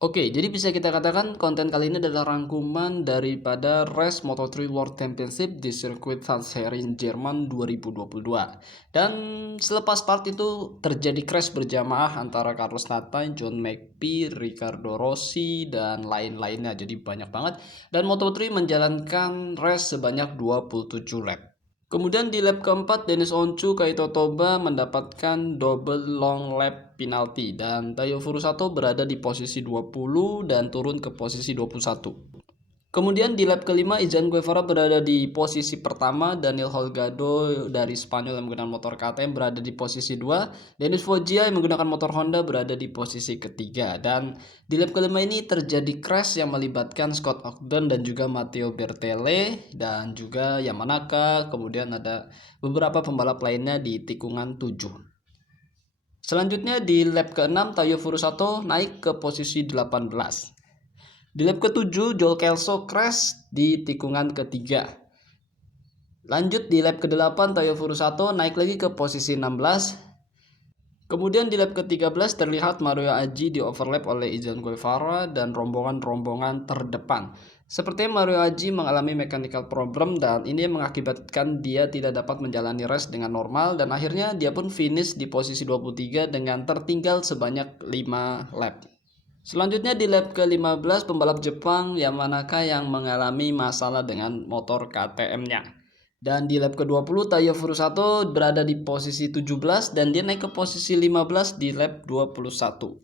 Oke, jadi bisa kita katakan konten kali ini adalah rangkuman daripada race Moto3 World Championship di sirkuit Sachsenring Jerman 2022. Dan selepas part itu terjadi crash berjamaah antara Carlos Sainz, John McPhee, Ricardo Rossi, dan lain-lainnya. Jadi banyak banget. Dan Moto3 menjalankan race sebanyak 27 lap. Kemudian di lap keempat, Denis Oncu Kaito Toba mendapatkan double long lap penalti dan Tayo Furusato berada di posisi 20 dan turun ke posisi 21. Kemudian di lap kelima, Izan Guevara berada di posisi pertama, Daniel Holgado dari Spanyol yang menggunakan motor KTM berada di posisi 2, Denis Foggia yang menggunakan motor Honda berada di posisi ketiga. Dan di lap kelima ini terjadi crash yang melibatkan Scott Ogden dan juga Matteo Bertele dan juga Yamanaka, kemudian ada beberapa pembalap lainnya di tikungan 7. Selanjutnya di lap ke-6, Tayo Furusato naik ke posisi 18. Di lap ke-7, Joel Kelso crash di tikungan ketiga. Lanjut di lap ke-8, Tayo Furusato naik lagi ke posisi 16. Kemudian di lap ke-13 terlihat Mario Aji di overlap oleh Izan Guevara dan rombongan-rombongan terdepan. Sepertinya Mario Aji mengalami mechanical problem dan ini mengakibatkan dia tidak dapat menjalani race dengan normal dan akhirnya dia pun finish di posisi 23 dengan tertinggal sebanyak 5 lap. Selanjutnya di lap ke-15 pembalap Jepang Yamanaka yang mengalami masalah dengan motor KTM-nya. Dan di lap ke-20 Tayo Furusato berada di posisi 17 dan dia naik ke posisi 15 di lap 21.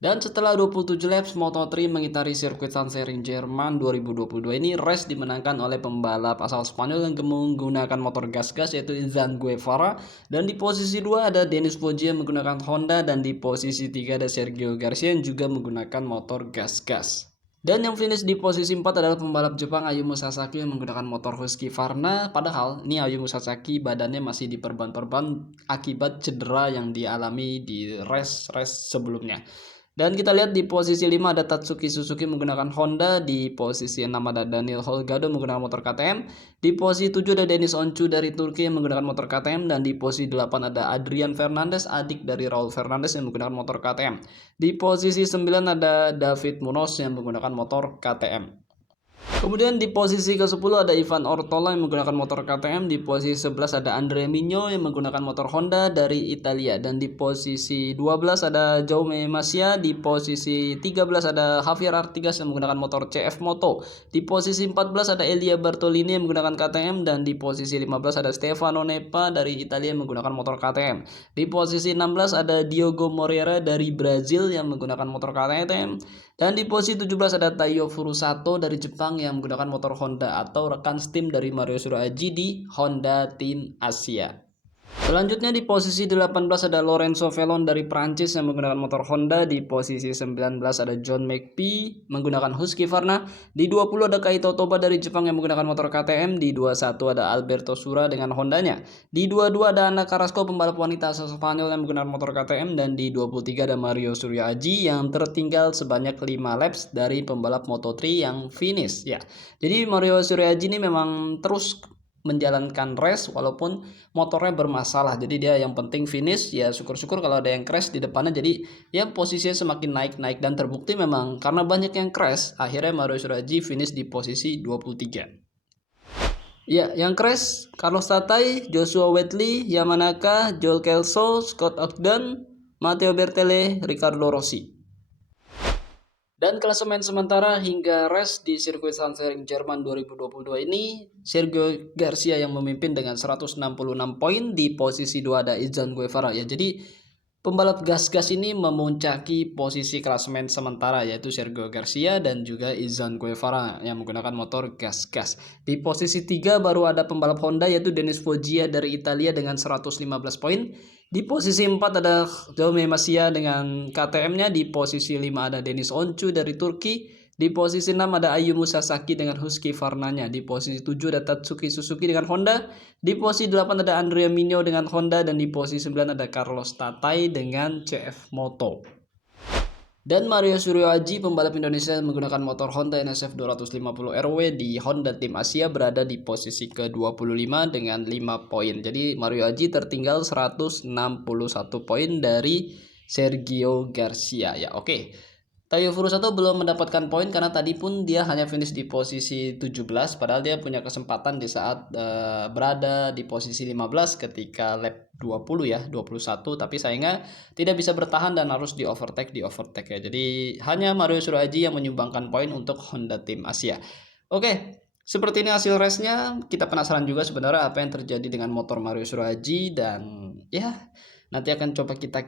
Dan setelah 27 laps, Moto3 mengitari sirkuit Sachsenring Jerman 2022 ini race dimenangkan oleh pembalap asal Spanyol yang menggunakan motor gas-gas yaitu Izan Guevara. Dan di posisi 2 ada Denis Foggia menggunakan Honda dan di posisi 3 ada Sergio Garcia yang juga menggunakan motor gas-gas. Dan yang finish di posisi 4 adalah pembalap Jepang Ayumu Sasaki yang menggunakan motor Husqvarna. Padahal ini Ayumu Sasaki badannya masih diperban-perban akibat cedera yang dialami di race sebelumnya. Dan kita lihat di posisi 5 ada Tatsuki Suzuki menggunakan Honda, di posisi 6 ada Daniel Holgado menggunakan motor KTM, di posisi 7 ada Denis Oncu dari Turki yang menggunakan motor KTM, dan di posisi 8 ada Adrian Fernandez, adik dari Raul Fernandez yang menggunakan motor KTM. Di posisi 9 ada David Munoz yang menggunakan motor KTM. Kemudian di posisi ke-10 ada Ivan Ortola yang menggunakan motor KTM, di posisi 11 ada Andrea Migno yang menggunakan motor Honda dari Italia, dan di posisi 12 ada Jaume Masia, di posisi 13 ada Javier Artigas yang menggunakan motor CF Moto, di posisi 14 ada Elia Bartolini yang menggunakan KTM, dan di posisi 15 ada Stefano Nepa dari Italia yang menggunakan motor KTM. Di posisi 16 ada Diogo Moreira dari Brazil yang menggunakan motor KTM. Dan di posisi 17 ada Tayo Furusato dari Jepang yang menggunakan motor Honda atau rekan tim dari Mario Suraaji di Honda Team Asia. Selanjutnya di posisi 18 ada Lorenzo Velon dari Prancis yang menggunakan motor Honda, di posisi 19 ada John McPhee menggunakan Husqvarna, di 20 ada Kaito Toba dari Jepang yang menggunakan motor KTM, di 21 ada Alberto Sura dengan Hondanya, di 22 ada Ana Carrasco pembalap wanita asal Spanyol yang menggunakan motor KTM, dan di 23 ada Mario Surya Aji yang tertinggal sebanyak 5 laps dari pembalap Moto3 yang finish ya. Jadi Mario Surya Aji ini memang terus menjalankan race walaupun motornya bermasalah, jadi dia yang penting finish ya, syukur-syukur kalau ada yang crash di depannya, jadi ya posisinya semakin naik dan terbukti memang karena banyak yang crash akhirnya Mario Suraji finish di posisi 23. Ya, yang crash Carlos Tatai, Joshua Wheatley, Yamanaka, Joel Kelso, Scott Ogden, Matteo Bertele, Ricardo Rossi. Dan klasemen sementara hingga race di sirkuit Sachsenring Jerman 2022 ini, Sergio Garcia yang memimpin dengan 166 poin, di posisi 2 ada Izan Guevara ya. Jadi pembalap gas-gas ini memuncaki posisi klasemen sementara yaitu Sergio Garcia dan juga Izan Guevara yang menggunakan motor gas-gas. Di posisi 3 baru ada pembalap Honda yaitu Denis Foggia dari Italia dengan 115 poin. Di posisi 4 ada Jaume Masia dengan KTM-nya, di posisi 5 ada Denis Oncu dari Turki, di posisi 6 ada Ayumu Sasaki dengan Husqvarna-nya, di posisi 7 ada Tatsuki Suzuki dengan Honda, di posisi 8 ada Andrea Migno dengan Honda, dan di posisi 9 ada Carlos Tatai dengan CF Moto. Dan Mario Suryoaji pembalap Indonesia menggunakan motor Honda NSF 250 RW di Honda Team Asia berada di posisi ke-25 dengan 5 poin. Jadi Mario Aji tertinggal 161 poin dari Sergio Garcia ya. Oke. Tayo Furusato belum mendapatkan poin karena tadi pun dia hanya finish di posisi 17, padahal dia punya kesempatan di saat berada di posisi 15 ketika lap 20 ya, 21, tapi sayangnya tidak bisa bertahan dan harus di overtake ya. Jadi hanya Mario Suryoaji yang menyumbangkan poin untuk Honda Tim Asia. Oke, seperti ini hasil race-nya. Kita penasaran juga sebenarnya apa yang terjadi dengan motor Mario Suryoaji, dan ya nanti akan coba kita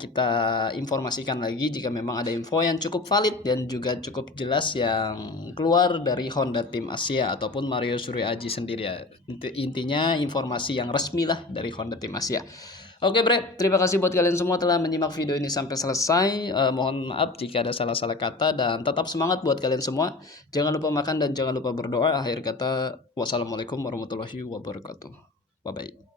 informasikan lagi jika memang ada info yang cukup valid dan juga cukup jelas yang keluar dari Honda Tim Asia ataupun Mario Suryoaji sendiri ya. Intinya informasi yang resmi lah dari Honda Tim Asia. Oke bre, terima kasih buat kalian semua telah menyimak video ini sampai selesai. Mohon maaf jika ada salah-salah kata, dan tetap semangat buat kalian semua. Jangan lupa makan dan jangan lupa berdoa. Akhir kata, wassalamualaikum warahmatullahi wabarakatuh. Bye bye.